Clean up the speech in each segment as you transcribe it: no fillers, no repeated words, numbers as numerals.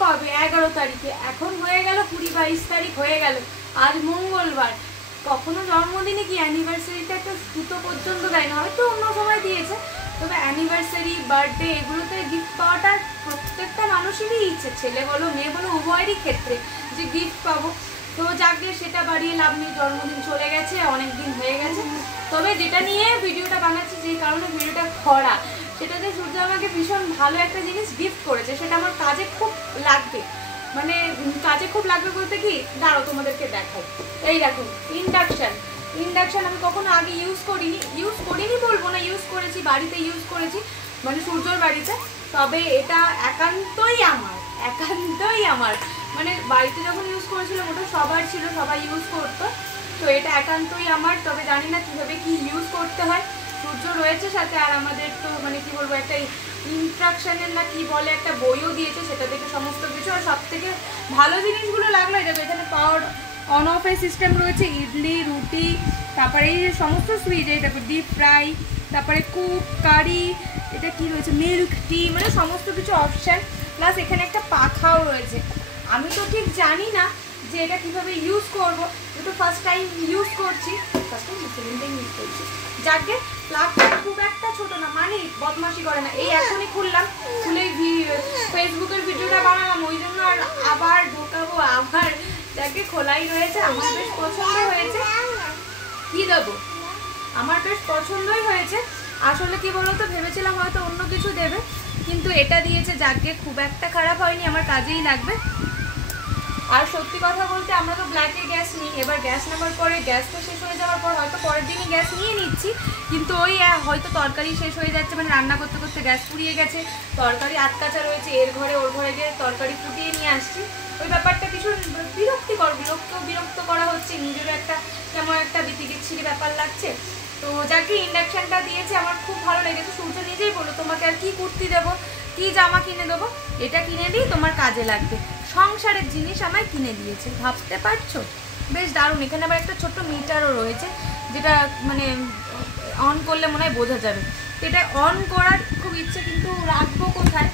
কবে 11 তারিখে, এখন হয়ে গেল 20-22 তারিখ হয়ে গেল, আজ মঙ্গলবার। কখনো জন্মদিনে কি অ্যানিভার্সারিতে একটা সুতো পর্যন্ত দেয় না, হয়তো অন্য সময় দিয়েছে, তবে অ্যানিভার্সারি বার্থডে এগুলোতে গিফট পাওয়াটা প্রত্যেকটা মানুষেরই ইচ্ছে, ছেলে বলো মেয়ে বলো উভয়েরই ক্ষেত্রে যে গিফট পাবো। তো যাকে সেটা বাড়িয়ে লাভ নেই, জন্মদিন চলে গেছে, অনেক দিন হয়ে গেছে। তবে যেটা নিয়ে ভিডিওটা বানাচ্ছি, যে কারণে ভিডিওটা করা, সেটাতে সূর্য আমাকে ভীষণ ভালো একটা জিনিস গিফট করেছে, সেটা আমার কাজে খুব লাগবে। মানে কাজে খুব লাগবে বলতে কি, দাঁড়াও তোমাদেরকে দেখাও। এই দেখো ইন্ডাকশান আমি কখনো আগে ইউজ করিনি বলবো না, ইউজ করেছি, বাড়িতে ইউজ করেছি, মানে সূর্যর বাড়িতে। তবে এটা একান্তই আমার, মানে বাড়িতে যখন ইউজ করেছিলাম ওটা সবার ছিল, সবাই ইউজ করতো, তো এটা একান্তই আমার। তবে জানি না কীভাবে কি ইউজ করতে হয়, সূর্য রয়েছে সাথে, আর আমাদের তো মানে কি বলবো, একটা ইনস্ট্রাকশনের না কি বলে একটা বইও দিয়েছে, সেটা থেকে সমস্ত কিছু। আর সব থেকে ভালো জিনিসগুলো লাগলো এটা, এখানে পাওয়ার অন অফের সিস্টেম রয়েছে, ইডলি রুটি, তারপরে এই সমস্ত সুইচ, এই দেখো ডিপ ফ্রাই, তারপরে কুক কারি, এটা কি রয়েছে মিল্ক টি, মানে সমস্ত কিছু অপশান, প্লাস এখানে একটা পাখাও রয়েছে। আমি তো ঠিক জানি না যে এটা কীভাবে ইউজ করবো, যেহেতু ফার্স্ট টাইম ইউজ করছি, যাকে প্লাগটা খুব একটা ছোটো না, মানে বদমাশি করে না। এই এখনই খুললাম, খুলে ফেসবুকের ভিডিওটা বানালাম, ওই জন্য আর আবার ঢোকাবো, আবার যাকে খোলাই রয়েছে। আমার বেশ পছন্দ হয়েছে, কি দেবো, আমার বেশ পছন্দই হয়েছে। আসলে কি বলতো, ভেবেছিলাম হয়তো অন্য কিছু দেবে, কিন্তু এটা দিয়েছে, যাকে খুব একটা খারাপ হয়নি, আমার কাজেই লাগবে। আর সত্যি কথা বলতে, আমরা তো ব্ল্যাকে গ্যাস নিই, এবার গ্যাস নেওয়ার পরে গ্যাসটা শেষ হয়ে যাওয়ার পর হয়তো পরের দিনই গ্যাস নিয়ে নিচ্ছি, কিন্তু ওই হয়তো তরকারি শেষ হয়ে যাচ্ছে, মানে রান্না করতে করতে গ্যাস ফুরিয়ে গেছে, তরকারি আটকাচা রয়েছে, এর ঘরে ওর ঘরে গিয়ে তরকারি ফুটিয়ে নিয়ে আসছি। ওই ব্যাপারটা ভীষণ বিরক্ত করা হচ্ছে, নিজেরও একটা কেমন একটা বিতিকিচ্ছিরি ব্যাপার লাগছে। তো যাকে ইন্ডাকশানটা দিয়েছে আমার খুব ভালো লেগেছে। সূর্য নিজেই বলো, তোমাকে আর কি কুর্তি দেবো, কি জামা কিনে দেবো, এটা কিনে দিই, তোমার কাজে লাগবে, সংসারের জিনিস আমায় কিনে দিয়েছে, ভাবতে পারছো, বেশ দারুণ। এখানে আবার একটা ছোট্ট মিটারও রয়েছে, যেটা মানে অন করলে মনে হয় বোঝা যাবে। তো এটা অন করার খুব ইচ্ছে, কিন্তু রাখবো কোথায়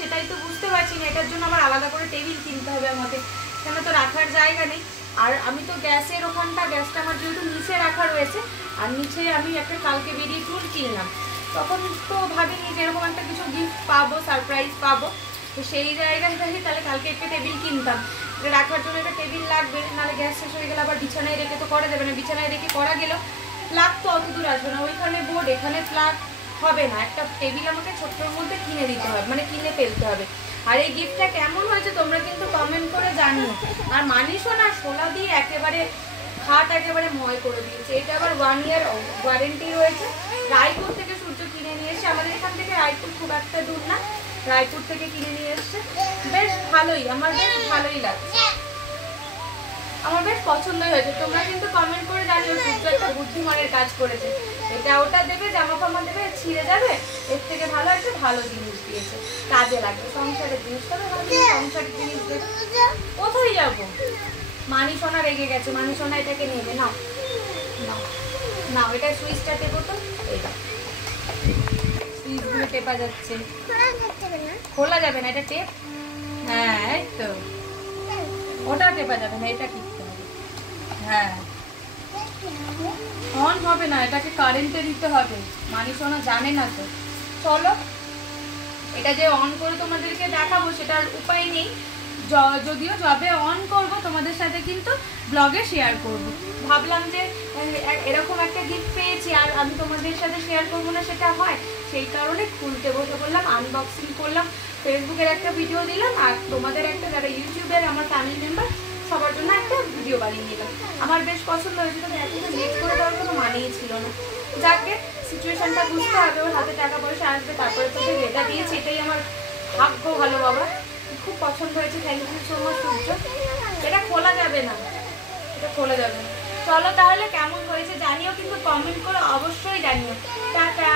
সেটাই তো বুঝতে পারছি না। এটার জন্য আমার আলাদা করে টেবিল কিনতে হবে আমাকে, এখানে তো রাখার জায়গা নেই। আর আমি তো গ্যাসের গ্যাসটা আমার যেহেতু নিচে রাখা রয়েছে, আর নিচে আমি একটা কালকে বেরিয়ে টুল কিনলাম, তখন তো ভাবিনি যে এরকম একটা কিছু গিফট পাবো, সারপ্রাইজ পাবো। তো সেই জায়গায় দেখি তাহলে কালকে একটা টেবিল কিনতাম, রাখার জন্য একটা টেবিল লাগবে, নাহলে গ্যাস শেষ হয়ে গেলে আবার বিছানায় রেখে তো করা যাবে না, বিছানায় রেখে করা গেলেও প্লাগ তো অত দূর আসবে না, ওইখানে বোর্ড, এখানে প্লাগ হবে না। একটা টেবিল আমাকে ছোট্টর মধ্যে কিনে দিতে হবে, মানে কিনে ফেলতে হবে। আর এই গিফটটা কেমন হয়েছে তোমরা কিন্তু কমেন্ট করে জানিও। আর মানিসও না শোলা দিয়ে একেবারে খাট একেবারে ময় করে দিয়েছে। এটা আবার 1 ইয়ার ওয়ারেন্টি রয়েছে। রায়পুর থেকে সূর্য কিনে নিয়ে এসে, আমাদের এখান থেকে রায়পুর খুব একটা দূর না, রায়পুর থেকে কিনে নিয়ে এসছে, বেশ ভালোই, আমার বেশ ভালোই লাগছে, আমার বেশ পছন্দই হয়েছে। তোমরা কিন্তু কমেন্ট করে জানিও সূর্য একটা বুদ্ধিমানের কাজ করেছে, এটা ওটা দেবে, জামা ফামা দেবে, ছিঁড়ে যাবে, এর থেকে ভালো একটা ভালো জিনিস দিয়েছে, কাজে লাগবে, সংসারের জিনিস, তবে সংসারের জিনিস দেবে। কোথায় যাবো, মানিসোনা রেগে গেছে, মানিসোনা এটাকে নেবে, নাও নাও নাও, এটা সুইচটা টেপো তো, এটা সুইচগুলো টেপা যাচ্ছে, খোলা যাবে না, এটা টেপ, হ্যাঁ এই তো, ওটা টেপা যাবে না, এটা টিপতে হবে, হ্যাঁ অন হবে না, এটাকে কারেন্টে দিতে হবে, মানিসোনা জানে না তো। চলো এটা যে অন করে তোমাদেরকে দেখাবো সেটার উপায় নেই, যদিও যবে অন করব তোমাদের সাথে কিন্তু ব্লগে শেয়ার করব। ভাবলাম যে এরকম একটা গিফট পেয়েছি আর আমি তোমাদের সাথে শেয়ার করবো না, সেটা হয়, সেই কারণে খুলতে বসে বললাম, আনবক্সিং করলাম, ফেসবুকের একটা ভিডিও দিলাম, আর তোমাদের একটা, যারা ইউটিউবের আমার ফ্যামিলি মেম্বার সবার জন্য একটা ভিডিও বানিয়ে নিলাম। আমার বেশ পছন্দ হয়েছে, তবে এতটা লেট করে দেওয়ার কোনো মানেই ছিল না। যাকে সিচুয়েশনটা বুঝতে হবে, ওর হাতে টাকা পয়সা আসবে, তারপরে তোকে যেটা দিয়েছে এটাই আমার ভাগ্য ভালো বাবা, খুব পছন্দ হয়েছে, থ্যাংক ইউ সো মাচ সূর্য। এটা খোলা যাবে না, এটা খোলা যাবে না। চলো তাহলে কেমন হয়েছে জানিও, কিন্তু কমেন্ট করে অবশ্যই জানিও। টাটা।